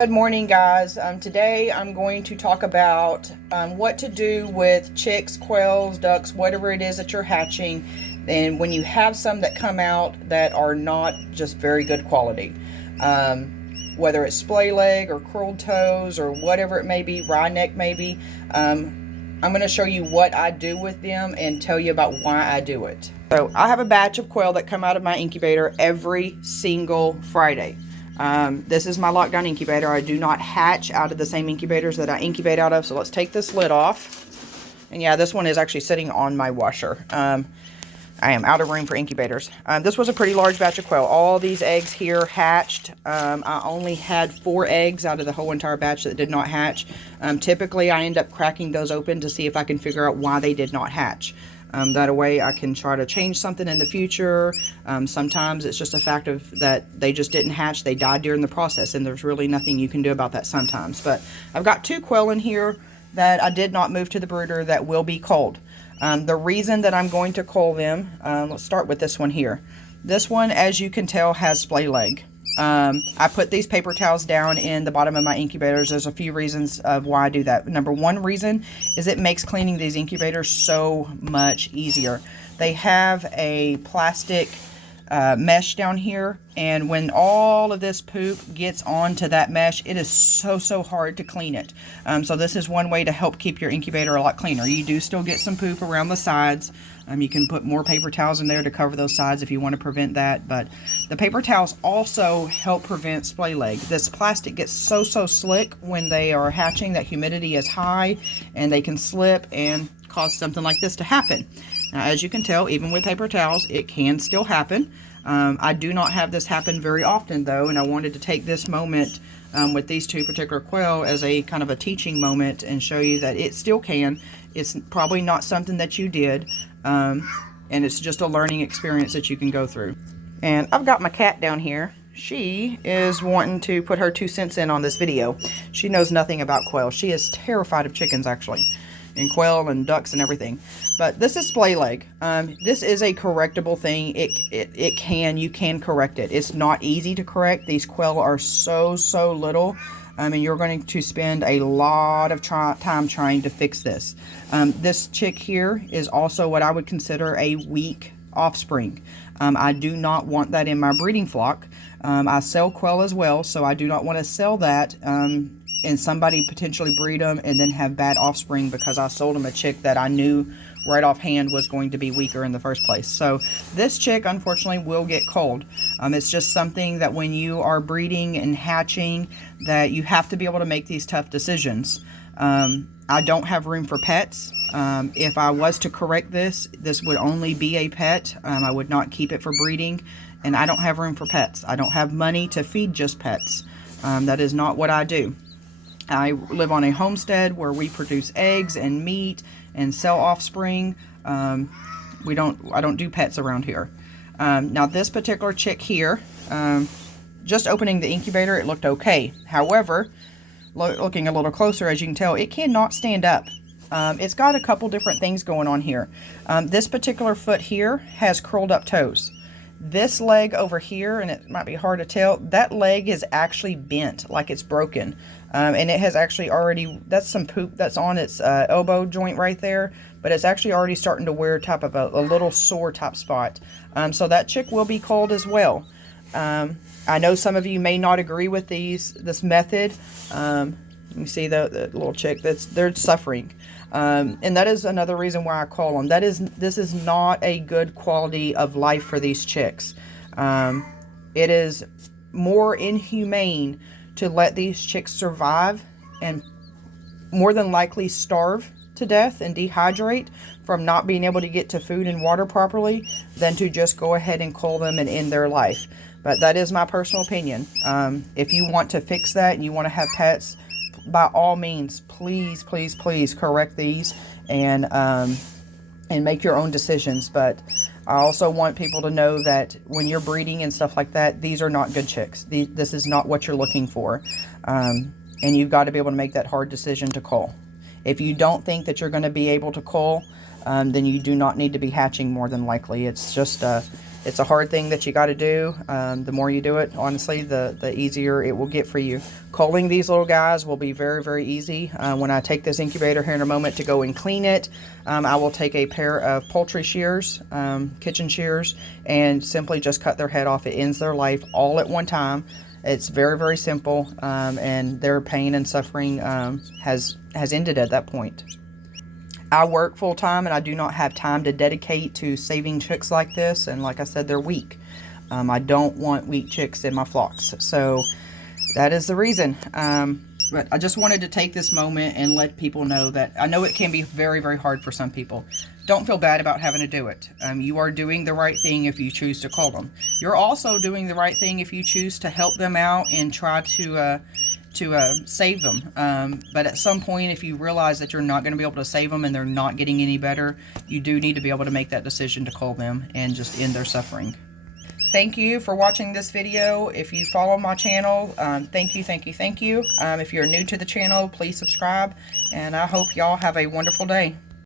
Good morning, guys. Today I'm going to talk about what to do with chicks, quails, ducks, whatever it is that you're hatching, and when you have some that come out that are not just very good quality. Whether it's splay leg or curled toes or whatever it may be, wry neck maybe, I'm going to show you what I do with them and tell you about why I do it. So I have a batch of quail that come out of my incubator every single Friday. This is my lockdown incubator. I do not hatch out of the same incubators that I incubate out of. So let's take this lid off. And yeah, this one is actually sitting on my washer. I am out of room for incubators. This was a pretty large batch of quail. All these eggs here hatched. I only had 4 eggs out of the whole entire batch that did not hatch. Typically, I end up cracking those open to see if I can figure out why they did not hatch. That way I can try to change something in the future. Sometimes it's just a fact of that they just didn't hatch. They died during the process, and there's really nothing you can do about that sometimes. But I've got 2 quail in here that I did not move to the brooder that will be culled. The reason that I'm going to cull them, let's start with this one here. This one, as you can tell, has splay leg. I put these paper towels down in the bottom of my incubators. There's a few reasons of why I do that. Number one reason is it makes cleaning these incubators so much easier. They have a plastic mesh down here, and when all of this poop gets onto that mesh, it is so hard to clean it. So this is one way to help keep your incubator a lot cleaner. You do still get some poop around the sides. You can put more paper towels in there to cover those sides if you want to prevent that, but the paper towels also help prevent splay leg. This plastic gets so slick when they are hatching that humidity is high, and they can slip and cause something like this to happen. Now, as you can tell, even with paper towels, it can still happen. I do not have this happen very often, though, and I wanted to take this moment with these 2 particular quail as a kind of a teaching moment and show you that it still can. It's probably not something that you did, and it's just a learning experience that you can go through. And I've got my cat down here. She is wanting to put her 2 cents in on this video. She knows nothing about quail. She is terrified of chickens, actually, and quail and ducks and everything. But this is splay leg. This is a correctable thing. You can correct it. It's not easy to correct. These quail are so little, and you're going to spend a lot of time trying to fix this. This chick here is also what I would consider a weak offspring. I do not want that in my breeding flock. I sell quail as well, so I do not want to sell that and somebody potentially breed them and then have bad offspring because I sold them a chick that I knew right offhand was going to be weaker in the first place. So this chick, unfortunately, will get culled. It's just something that when you are breeding and hatching, that you have to be able to make these tough decisions. I don't have room for pets. If I was to correct this would only be a pet. I would not keep it for breeding, and I don't have room for pets. I don't have money to feed just pets. That is not what I do. I live on a homestead where we produce eggs and meat and sell offspring. I don't do pets around here. Now this particular chick here, just opening the incubator, it looked okay. However, looking a little closer, as you can tell, it cannot stand up. It's got a couple different things going on here. This particular foot here has curled up toes. This leg over here, and it might be hard to tell, that leg is actually bent, like it's broken. And it has actually already, that's some poop that's on its elbow joint right there, but it's actually already starting to wear type of a little sore top spot. So that chick will be culled as well. I know some of you may not agree with this method. You see the little chick, they're suffering. And that is another reason why I cull them. This is not a good quality of life for these chicks. It is more inhumane to let these chicks survive and more than likely starve to death and dehydrate from not being able to get to food and water properly than to just go ahead and cull them and end their life. But that is my personal opinion. If you want to fix that and you want to have pets, by all means, please correct these and make your own decisions. But I also want people to know that when you're breeding and stuff like that, these are not good chicks. This is not what you're looking for. And you've got to be able to make that hard decision to cull. If you don't think that you're going to be able to cull, then you do not need to be hatching more than likely. It's just It's a hard thing that you got to do. The more you do it, honestly, the easier it will get for you. Culling these little guys will be very, very easy. When I take this incubator here in a moment to go and clean it, I will take a pair of poultry shears, kitchen shears, and simply just cut their head off. It ends their life all at one time. It's very, very simple, and their pain and suffering has ended at that point. I work full time and I do not have time to dedicate to saving chicks like this. And like I said, they're weak. I don't want weak chicks in my flocks. So that is the reason. But I just wanted to take this moment and let people know that I know it can be very, very hard for some people. Don't feel bad about having to do it. You are doing the right thing if you choose to cull them. You're also doing the right thing if you choose to help them out and try to save them. But at some point, if you realize that you're not going to be able to save them and they're not getting any better, you do need to be able to make that decision to cull them and just end their suffering. Thank you for watching this video. If you follow my channel, thank you, thank you, thank you. If you're new to the channel, please subscribe, and I hope y'all have a wonderful day.